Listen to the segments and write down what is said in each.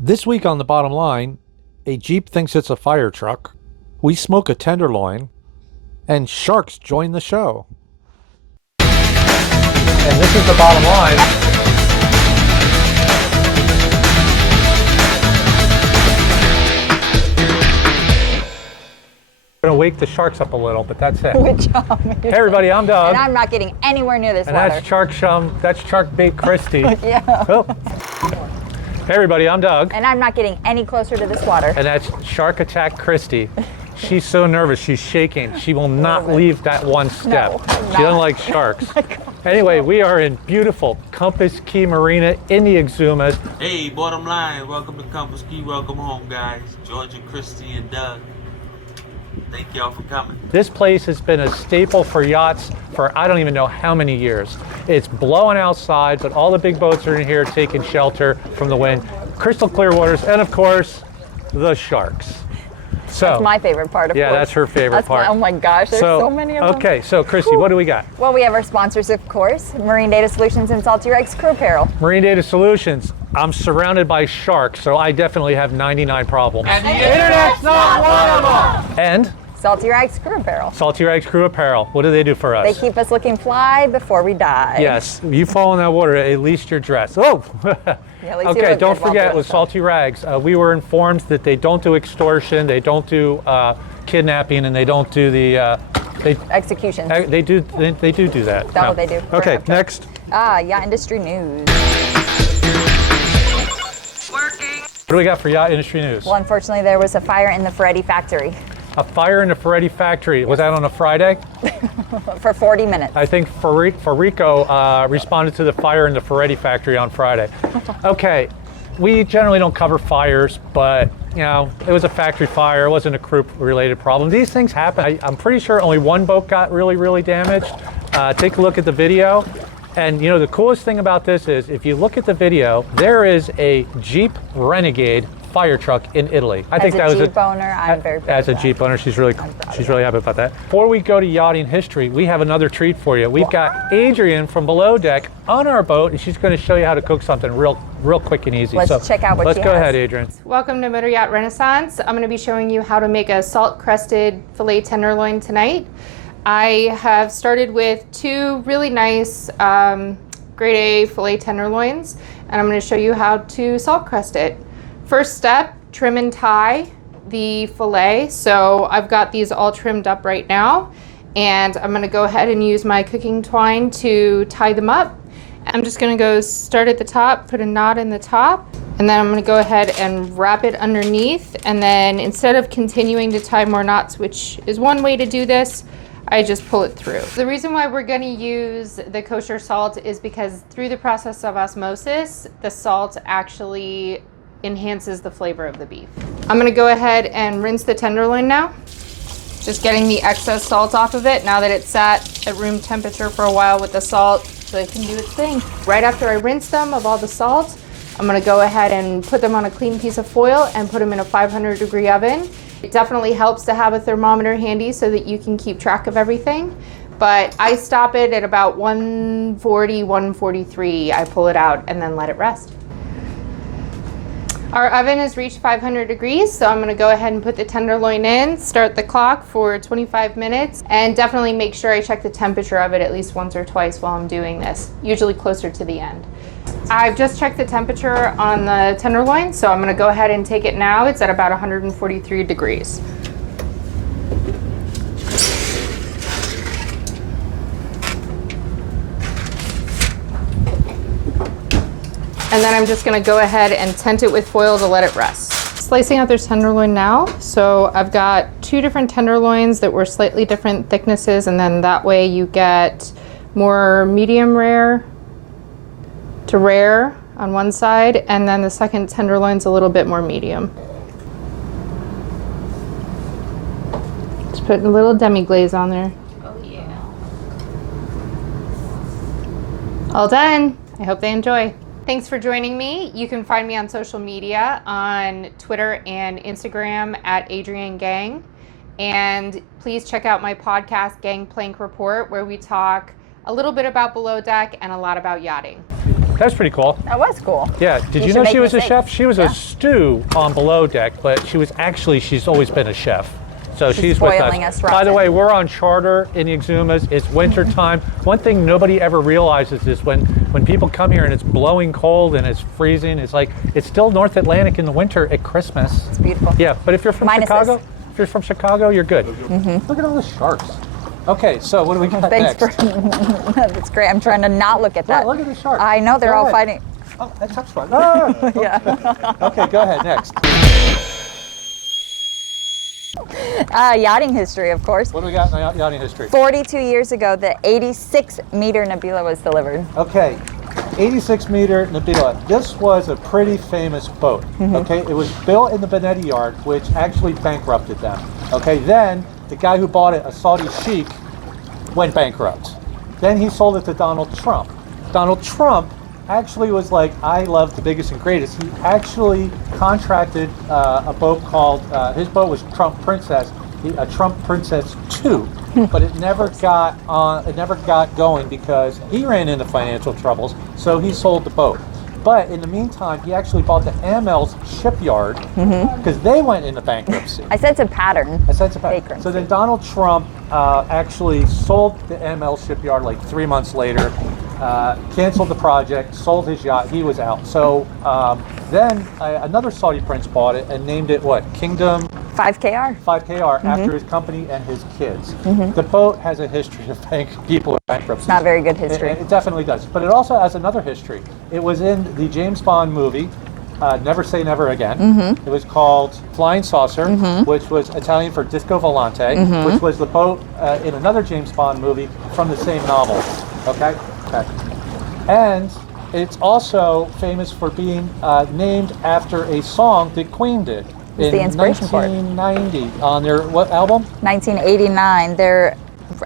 This week on The Bottom Line, a Jeep thinks it's a fire truck, we smoke a tenderloin, and sharks join the show. And this is The Bottom Line. I'm going to wake the sharks up a little, but that's it. Good job. Hey everybody, I'm Doug. And I'm not getting anywhere near this and water. that's Shark Chum, that's Shark Bait Christy. Yeah. Oh. Hey everybody, I'm Doug. And I'm not getting any closer to this water. And that's Shark Attack Christy. She's so nervous, she's shaking. She will not leave that one step. No, she doesn't like sharks. Anyway, we are in beautiful Compass Key Marina in the Exumas. Hey, Bottom Line, welcome to Compass Key, welcome home guys. Georgia, Christy, and Doug. Thank y'all for coming. This place has been a staple for yachts for I don't even know how many years. It's blowing outside, but all the big boats are in here taking shelter from the wind. Crystal clear waters, and of course, the sharks. So, That's my favorite part, of course. Yeah, that's her favorite part. Oh my gosh, there's so many of them. Okay, so Christy, what do we got? Well, we have our sponsors, of course, Marine Data Solutions and Salty Rags Crew Apparel. Marine Data Solutions. I'm surrounded by sharks, so I definitely have 99 problems. And the internet's not one of them! And Salty Rags Crew Apparel. Salty Rags Crew Apparel. What do they do for us? They keep us looking fly before we die. Yes, you fall in that water, at least you're dressed. Oh! Yeah, at least you okay, look don't good while forget doing with stuff. Salty Rags, we were informed that they don't do extortion, they don't do kidnapping, and they don't do the Executions. they do that. That's what they do. Okay, next. Yacht industry news. What do we got for yacht industry news? Well, unfortunately, there was a fire in the Ferretti factory A fire in the Ferretti factory. Was that on a Friday? for 40 minutes. I think Farico responded to the fire in the Ferretti factory on Friday. Okay, we generally don't cover fires, but you know, it was a factory fire. It wasn't a crew-related problem. These things happen. I'm pretty sure only one boat got really damaged. Take a look at the video. And you know, the coolest thing about this is, if you look at the video, there is a Jeep Renegade fire truck in Italy. I think that was a Jeep owner, I'm very proud as a of that. Jeep owner, she's really happy about that. Before we go to yachting history, we have another treat for you. We've got Adrian from Below Deck on our boat, and she's going to show you how to cook something real quick and easy. Let's check out what Let's she go has. ahead, Adrian. Welcome to Motor Yacht Renaissance. I'm going to be showing you how to make a salt-crusted filet tenderloin tonight. I have started with two really nice grade A filet tenderloins, and I'm going to show you how to salt crust it. First step, trim and tie the filet. So I've got these all trimmed up right now, and I'm going to go ahead and use my cooking twine to tie them up. I'm just going to go start at the top, put a knot in the top, and then I'm going to go ahead and wrap it underneath. And then instead of continuing to tie more knots, which is one way to do this, I just pull it through. The reason why we're going to use the kosher salt is because through the process of osmosis, the salt actually enhances the flavor of the beef. I'm going to go ahead and rinse the tenderloin now. Just getting the excess salt off of it now that it's sat at room temperature for a while with the salt so it can do its thing. Right after I rinse them of all the salt, I'm going to go ahead and put them on a clean piece of foil and put them in a 500-degree oven. It definitely helps to have a thermometer handy so that you can keep track of everything. But I stop it at about 140, 143. I pull it out and then let it rest. Our oven has reached 500 degrees, so I'm going to go ahead and put the tenderloin in, start the clock for 25 minutes, and definitely make sure I check the temperature of it at least once or twice while I'm doing this, usually closer to the end. I've just checked the temperature on the tenderloin, so I'm going to go ahead and take it now. It's at about 143 degrees. And then I'm just going to go ahead and tent it with foil to let it rest. Slicing out this tenderloin now. So I've got two different tenderloins that were slightly different thicknesses, and then that way you get more medium rare to rare on one side, and then the second tenderloin's a little bit more medium. Just putting a little demi-glaze on there. Oh yeah. All done. I hope they enjoy. Thanks for joining me. You can find me on social media on Twitter and Instagram at Adrian Gang. And please check out my podcast, Gangplank Report, where we talk a little bit about Below Deck and a lot about yachting. That was pretty cool. That was cool. Yeah, did you should know make she was a mistakes. chef? She was a stew on below deck, but she's always been a chef. So she's with spoiling us. us By the rotten. way, we're on charter in the Exumas. It's winter time. One thing nobody ever realizes is when people come here and it's blowing cold and it's freezing, it's still North Atlantic in the winter at Christmas. It's beautiful. Yeah, but if you're from Minuses. Chicago, you're good. Look at all the sharks. Okay, so what do we got Thanks next? for that's great. I'm trying to not look at that. Look at the sharks. I know they're Go all ahead. fighting. Oh, that shark's fun. Ah! Yeah. Okay, go ahead, next. Yachting history, of course. What do we got in yachting history? 42 years ago, the 86-meter Nabila was delivered. Okay, 86-meter Nabila. This was a pretty famous boat. Okay, it was built in the Benetti yard, which actually bankrupted them. Okay, then the guy who bought it, a Saudi sheik, went bankrupt. Then he sold it to Donald Trump. Donald Trump actually was like, I love the biggest and greatest. He actually contracted a boat called, his boat was Trump Princess, a Trump Princess 2, but it never got going because he ran into financial troubles, so he sold the boat. But in the meantime, he actually bought the Amel's shipyard because they went into bankruptcy. I sense a pattern. Bankruptcy. So then Donald Trump actually sold the ML shipyard like 3 months later, canceled the project, sold his yacht, he was out. So then another Saudi prince bought it and named it what? Kingdom 5KR. 5KR after his company and his kids. The boat has a history of people in bankruptcy. Not very good history. It definitely does. But it also has another history. It was in the James Bond movie, Never Say Never Again. It was called Flying Saucer, which was Italian for Disco Volante, which was the boat in another James Bond movie from the same novel. Okay? And it's also famous for being named after a song that Queen did. What's the inspiration for it? 1990 on their what album? 1989, their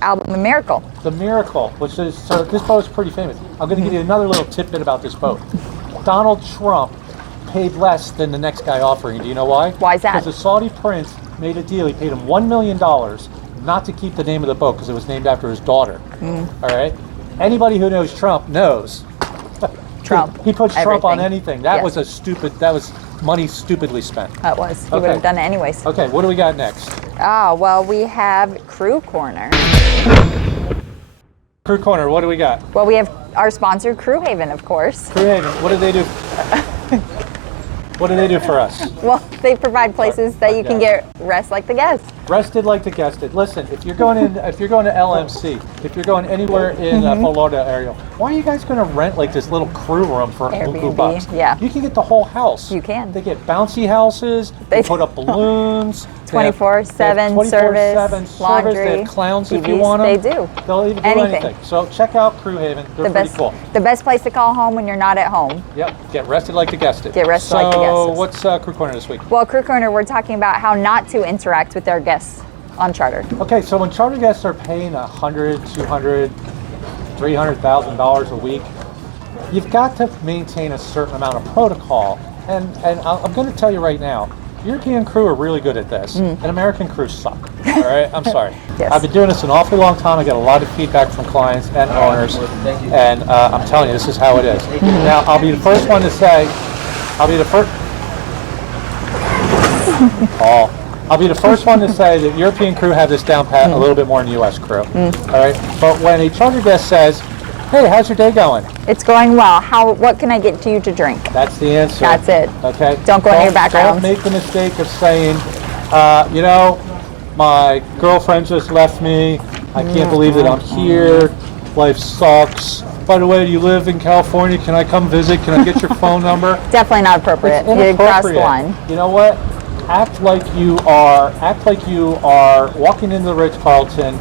album, The Miracle. The Miracle, which is, so this boat is pretty famous. I'm going to give you another little tidbit about this boat. Donald Trump paid less than the next guy offering. Do you know why? Why is that? Because the Saudi prince made a deal. He paid him $1 million not to keep the name of the boat because it was named after his daughter. All right? Anybody who knows Trump knows. Trump. He puts Trump on Everything. anything. That Yes. was money stupidly spent. That was. He would Okay. have done it anyways. Okay, what do we got next? Well, we have Crew Corner. Crew Corner, what do we got? Well, we have our sponsor, Crew Haven, of course. Crew Haven, what do they do? What do they do for us? Well, they provide places that you can get rest like the guests. Rested like the guested. Listen, if you're going to LMC, if you're going anywhere in Fort Lauderdale area, why are you guys going to rent like this little crew room for Airbnb, bucks? yeah. You can get the whole house. You can. They get bouncy houses. They put up balloons. 24/7 service, laundry, They have clowns if you TVs, want them. they do. They'll even do Anything. anything. So check out Crew Haven. They're pretty cool. The best place to call home when you're not at home. Yep. Get rested like the guested. Get rested like the So guested. what's Crew Corner this week? Well, Crew Corner, we're talking about how not to interact with our guests on charter. Okay, so when charter guests are paying $100,000, $200,000, $300,000 a week, you've got to maintain a certain amount of protocol. And I'm going to tell you right now, European crew are really good at this, and American crews suck. All right, I'm sorry. Yes. I've been doing this an awfully long time. I get a lot of feedback from clients and owners, and I'm telling you, this is how it is. Now, I'll be the first one to say, I'll be the first one to say that European crew have this down pat a little bit more than U.S. crew. All right, but when a charter guest says, "Hey, how's your day going?" It's going well. What can I get to you to drink? That's the answer. That's it. Okay. Don't go into your background. Don't make the mistake of saying, my girlfriend just left me. I can't believe that I'm here. Life sucks. By the way, do you live in California? Can I come visit? Can I get your phone number? Definitely not appropriate. It's You crossed the inappropriate. line. You know what? Act like you are walking into the Ritz-Carlton.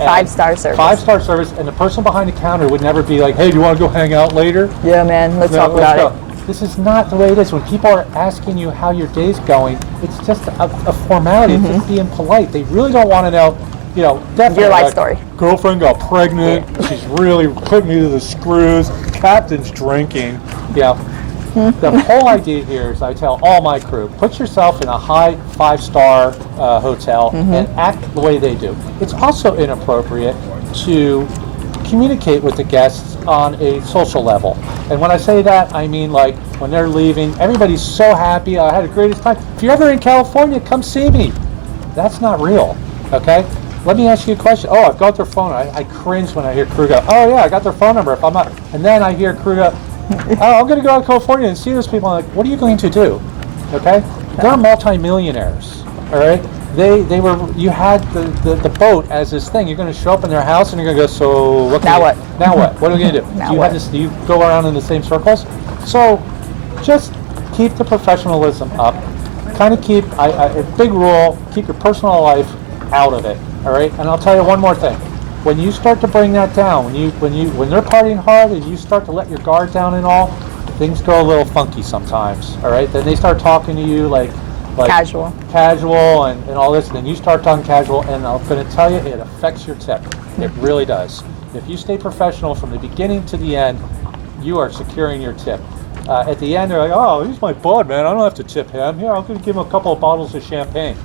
and 5-star service. 5-star service, and the person behind the counter would never be like, "Hey, do you want to go hang out later?" Yeah, man. Let's No, talk let's about go. it. This is not the way it is. When people are asking you how your day's going, it's just a formality. It's just being polite. They really don't want to know, definitely Your life like, story. Girlfriend got pregnant. She's really putting me to the screws. Captain's drinking. Yeah. The whole idea here is I tell all my crew, put yourself in a high 5-star hotel and act the way they do. It's also inappropriate to communicate with the guests on a social level. And when I say that, I mean like when they're leaving, everybody's so happy. I had the greatest time. If you're ever in California, come see me. That's not real, okay? Let me ask you a question. Oh, I've got their phone. I cringe when I hear crew go, oh yeah, I got their phone number. If I'm not, and then I hear crew go, oh, I'm going to go out to California and see those people. I'm like, what are you going to do? Okay? They're multimillionaires, all right? They were, you had the boat as this thing. You're going to show up in their house and you're going to go, so what? Now what? Now what? What are we going to do? Now Do you what? have this? Do you go around in the same circles? So just keep the professionalism up. Kind of keep, a big rule, keep your personal life out of it, all right? And I'll tell you one more thing. When you start to bring that down, when they're partying hard and you start to let your guard down and all, things go a little funky sometimes, all right? Then they start talking to you like Casual and all this, and then you start talking casual, and I'm going to tell you, it affects your tip. It really does. If you stay professional from the beginning to the end, you are securing your tip. At the end, they're like, oh, he's my bud, man. I don't have to tip him. Here, I'm going to give him a couple of bottles of champagne.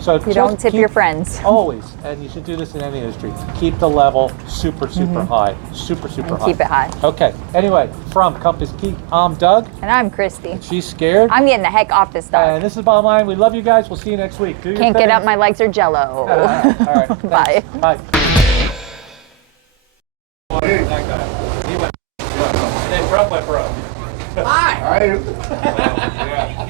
So You don't tip your friends. Always, and you should do this in any industry. Keep the level super high. Super high. Keep it high. Okay, anyway, from Compass Key, I'm Doug. And I'm Christy. She's scared. I'm getting the heck off this dog. And this is Bottom Line. We love you guys. We'll see you next week. Do your Can't get thing. up, my legs are jello. All right. Bye. Thanks. Bye. That guy. He went. Broke my bro. Hi.